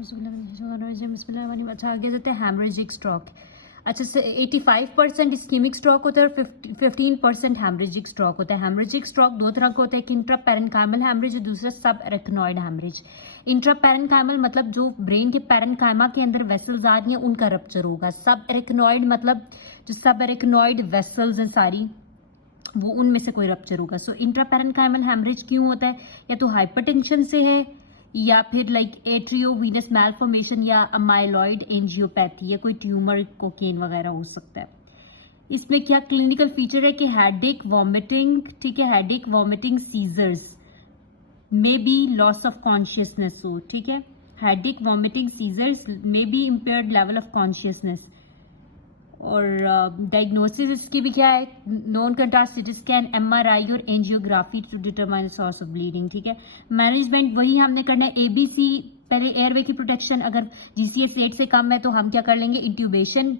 अच्छा आगे जाते हैं हेमरेजिक स्ट्रोक। अच्छा से 85% इस्कीमिक स्ट्रोक होता है और 15% हेमरेजिक स्ट्रोक होता है। हेमरेजिक स्ट्रोक दो तरह का होता है, एक इंट्रा पैरेन्काइमल हेमरेज और दूसरा सब एरेक्नॉइड हेमरेज। इंट्रा पैरेन्काइमल मतलब जो ब्रेन के पैरेन्काइमा के अंदर वेसल्स आ रही हैं उनका रप्चर होगा। सब एरेक्नॉइड मतलब जो सब एरेक्नॉइड वेसल्स हैं सारी वो उनमें से कोई रप्चर होगा। सो इंट्रा पैरेन्काइमल हेमरेज क्यों होता है? या तो हाइपरटेंशन से है या फिर लाइक एट्रियो वीनस मैलफॉर्मेशन या अमाइलॉइड एंजियोपैथी या कोई ट्यूमर कोकेन वगैरह हो सकता है। इसमें क्या क्लिनिकल फीचर है कि हेडेक वॉमिटिंग, ठीक है, headache vomiting seizures may be loss of consciousness हो, ठीक है, headache vomiting seizures may be impaired level of consciousness. और डायग्नोसिस इसकी भी क्या है? Non contrast CT scan, MRI और angiography to determine source of bleeding, ठीक है। मैनेजमेंट वही हमने करना है, एबीसी पहले एयरवे की प्रोटेक्शन, अगर जीसीएस 8 से कम है तो हम क्या कर लेंगे? इंट्यूबेशन।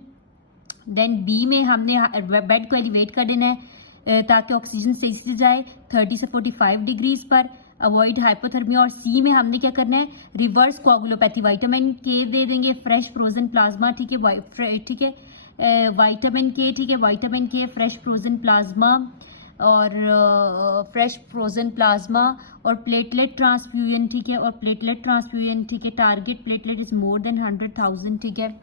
देन बी में हमने बेड को एलिवेट कर देना है ताकि ऑक्सीजन सही से जाए 30 से 45 डिग्रीज पर, अवॉइड हाइपोथर्मिया। और सी में हमने क्या करना है? रिवर्स कोगुलोपैथी, विटामिन के दे देंगे, फ्रेश फ्रोजन प्लाज्मा, ठीक है, ठीक है, विटामिन के, ठीक है, विटामिन के, फ्रेश फ्रोजन प्लाज्मा और फ्रेश फ्रोजन प्लाज्मा और प्लेटलेट ट्रांसफ्यूजन, ठीक है, और प्लेटलेट ट्रांसफ्यूजन, ठीक है, target platelet is more than 100,000, ठीक है।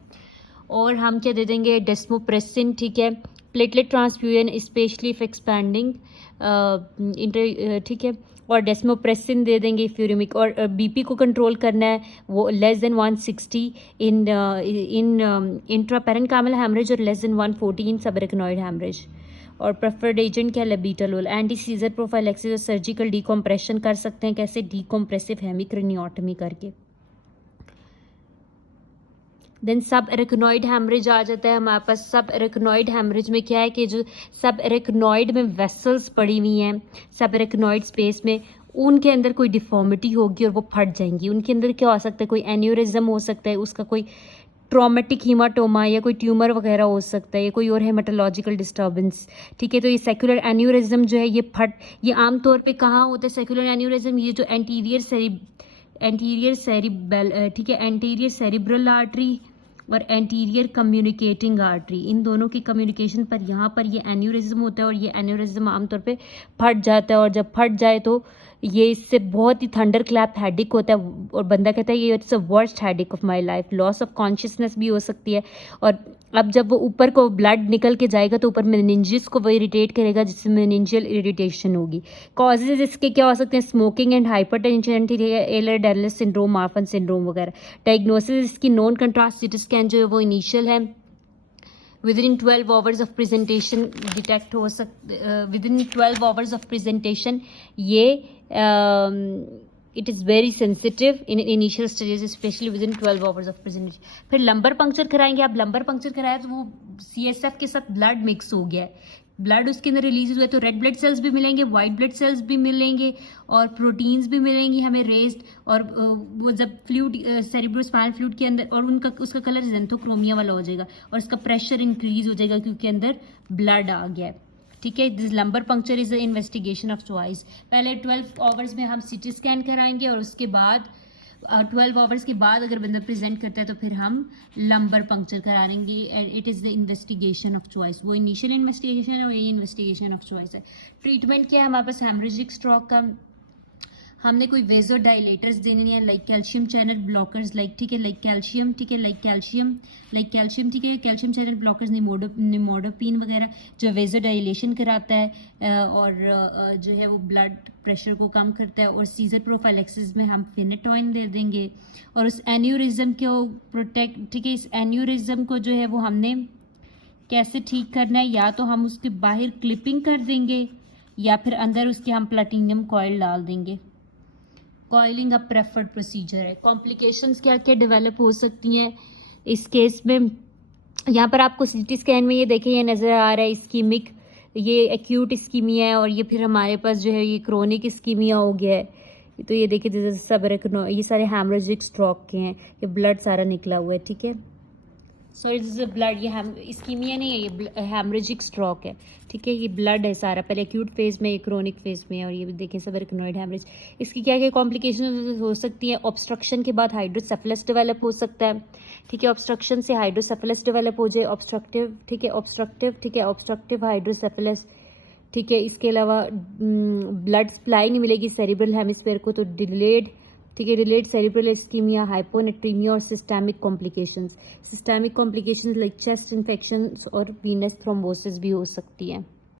और हम क्या दे देंगे? डेस्मोप्रेसिन, ठीक है, platelet transfusion specially if expanding, ठीक है, और डेस्मोप्रेसिन दे देंगे फ्यूरिमिक। और बीपी को कंट्रोल करना है वो less than 160 in intra parenchymal haemorrhage और less than 140 in subarachnoid haemorrhage. और प्रेफर्ड एजेंट क्या? लेबीटालोल। एंटी सीजर प्रोफाइलैक्सिस और सर्जिकल डीकम्प्रेशन कर सकते हैं। कैसे? डीकम्प्रेसिव हेमिक्रेनियोटमी करके। देन सब एरेक्नॉइड हेमरेज आ जाता है हमारे पास। सब एरेक्नॉइड हेमरेज में क्या है कि जो सब एरेक्नॉइड में वेसल्स पड़ी हुई हैं सब एरेक्नॉइड स्पेस में, उनके अंदर कोई डिफॉर्मिटी होगी और वो फट जाएंगी। उनके अंदर क्या हो सकता है? कोई एन्यूरिज्म हो सकता है, उसका कोई ट्रॉमेटिक हीमाटोमा या कोई ट्यूमर वगैरह हो सकता है या कोई और हेमाटोलॉजिकल डिस्टर्बेंस, ठीक है। तो ये सेक्युलर एन्यूरिज्म जो है ये आमतौर पे कहाँ होता है? सेक्युलर एन्यूरिज्म ये जो एंटीरियर सेरिबेल, ठीक है, एंटीरियर सेरिब्रल आर्टरी और एंटीरियर कम्युनिकेटिंग आर्टरी, इन दोनों की कम्युनिकेशन पर यहाँ पर ये एन्यूरिज्म होता है और ये एन्यूरिज्म आमतौर पे फट जाता है। और जब फट जाए तो ये इससे बहुत ही थंडर क्लैप हेडिक होता है और बंदा कहता है ये it's a worst headache of my life. Loss of consciousness भी हो सकती है। और अब जब वो ऊपर को ब्लड निकल के जाएगा तो ऊपर मेनिंजिस को वो इरिटेट करेगा जिससे मेनिंजियल इरिटेशन होगी। कॉजेज इसके क्या हो सकते हैं? स्मोकिंग एंड हाइपरटेंशन, ठीक है, Ehlers Danlos syndrome, Marfan syndrome वगैरह। डायग्नोसिस इसकी नॉन कंट्रास्ट सीटी स्कैन जो है वो इनिशियल है। Within 12 hours of presentation detect हो within 12 hours of presentation ये it is very sensitive in initial stages especially within 12 hours of presentation. फिर lumbar puncture कराएंगे आप। Lumbar puncture कराया तो वो CSF के साथ ब्लड मिक्स हो गया है, ब्लड उसके अंदर रिलीज हुआ है तो रेड ब्लड सेल्स भी मिलेंगे, वाइट ब्लड सेल्स भी मिलेंगे और प्रोटीन्स भी मिलेंगी हमें रेस्ड। और वो जब फ्लूइड सेरिब्रोस्पाइनल फ्लूइड के अंदर और उसका कलर जेंथोक्रोमिया वाला हो जाएगा और उसका प्रेशर इंक्रीज हो जाएगा क्योंकि अंदर ब्लड आ गया है, ठीक है। This lumbar puncture is the investigation of choice. पहले 12 आवर्स में हम CT स्कैन कराएंगे और उसके बाद 12 आवर्स के बाद अगर बंदा प्रेजेंट करता है तो फिर हम लंबर पंक्चर करा लेंगे। It is the investigation of choice. वो इनिशियल इन्वेस्टिगेशन है और ये इन्वेस्टिगेशन ऑफ चॉइस है। ट्रीटमेंट क्या है हमारे पास हेमरेजिक स्ट्रोक का? हमने कोई वेजो डायलेटर्स देने हैं like calcium channel blockers, like, ठीक है, लाइक कैल्शियम, ठीक है, लाइक कैल्शियम, ठीक है, कैल्शियम चैनल ब्लॉकर्स, निमोडोपिन वगैरह जो वेजो डायलेशन कराता है और जो है वो ब्लड प्रेशर को कम करता है। और सीजर प्रोफाइलैक्सिस में हम फिनेटोइन दे देंगे और उस एन्यूरिज्म को प्रोटेक्ट, ठीक है, इस एन्यूरिज्म को जो है वो हमने कैसे ठीक करना है? या तो हम उसके बाहर क्लिपिंग कर देंगे या फिर अंदर उसके हम प्लैटिनम कॉइल डाल देंगे। कॉइलिंग अ प्रेफर्ड प्रोसीजर है। कॉम्प्लिकेशंस क्या क्या डेवलप हो सकती हैं इस केस में? यहाँ पर आपको CT स्कैन में ये देखिए ये नज़र आ रहा है इस्कीमिक, ये एक्यूट इस्कीमिया है और ये फिर हमारे पास जो है ये क्रोनिक इस्कीमिया हो गया है। तो ये देखिए सब ये सारे हेमरेजिक स्ट्रोक के हैं, ये ब्लड सारा निकला हुआ है, ठीक है। सॉरी दिस इज ब्लड, ये इस्कीमिया नहीं है, ये हैमरेजिक स्ट्रोक है, ठीक है। ये ब्लड है सारा, पहले एक्यूट फेज में, ये क्रोनिक फेज में है, और ये भी देखें सबरकनॉइड हैमरेज। इसकी क्या क्या कॉम्प्लिकेशन हो सकती है? ऑब्स्ट्रक्शन के बाद हाइड्रोसेफलस डेवलप हो सकता है, ठीक है। ऑब्स्ट्रक्शन से हाइड्रोसेफलस डेवलप हो जाए, ऑब्स्ट्रक्टिव, ठीक है, ऑब्स्ट्रक्टिव, ठीक है, ऑब्स्ट्रक्टिव हाइड्रोसेफलस, ठीक है। इसके अलावा ब्लड सप्लाई नहीं मिलेगी सेरिब्रल हेमिस्फीयर को, तो डिलेड, ठीक है, डिलेड सेरिब्रल इस्कीमिया, हाइपोनेट्रीमिया और systemic complications. Systemic complications like chest infections और वीनस थ्रोम्बोसिस भी हो सकती है।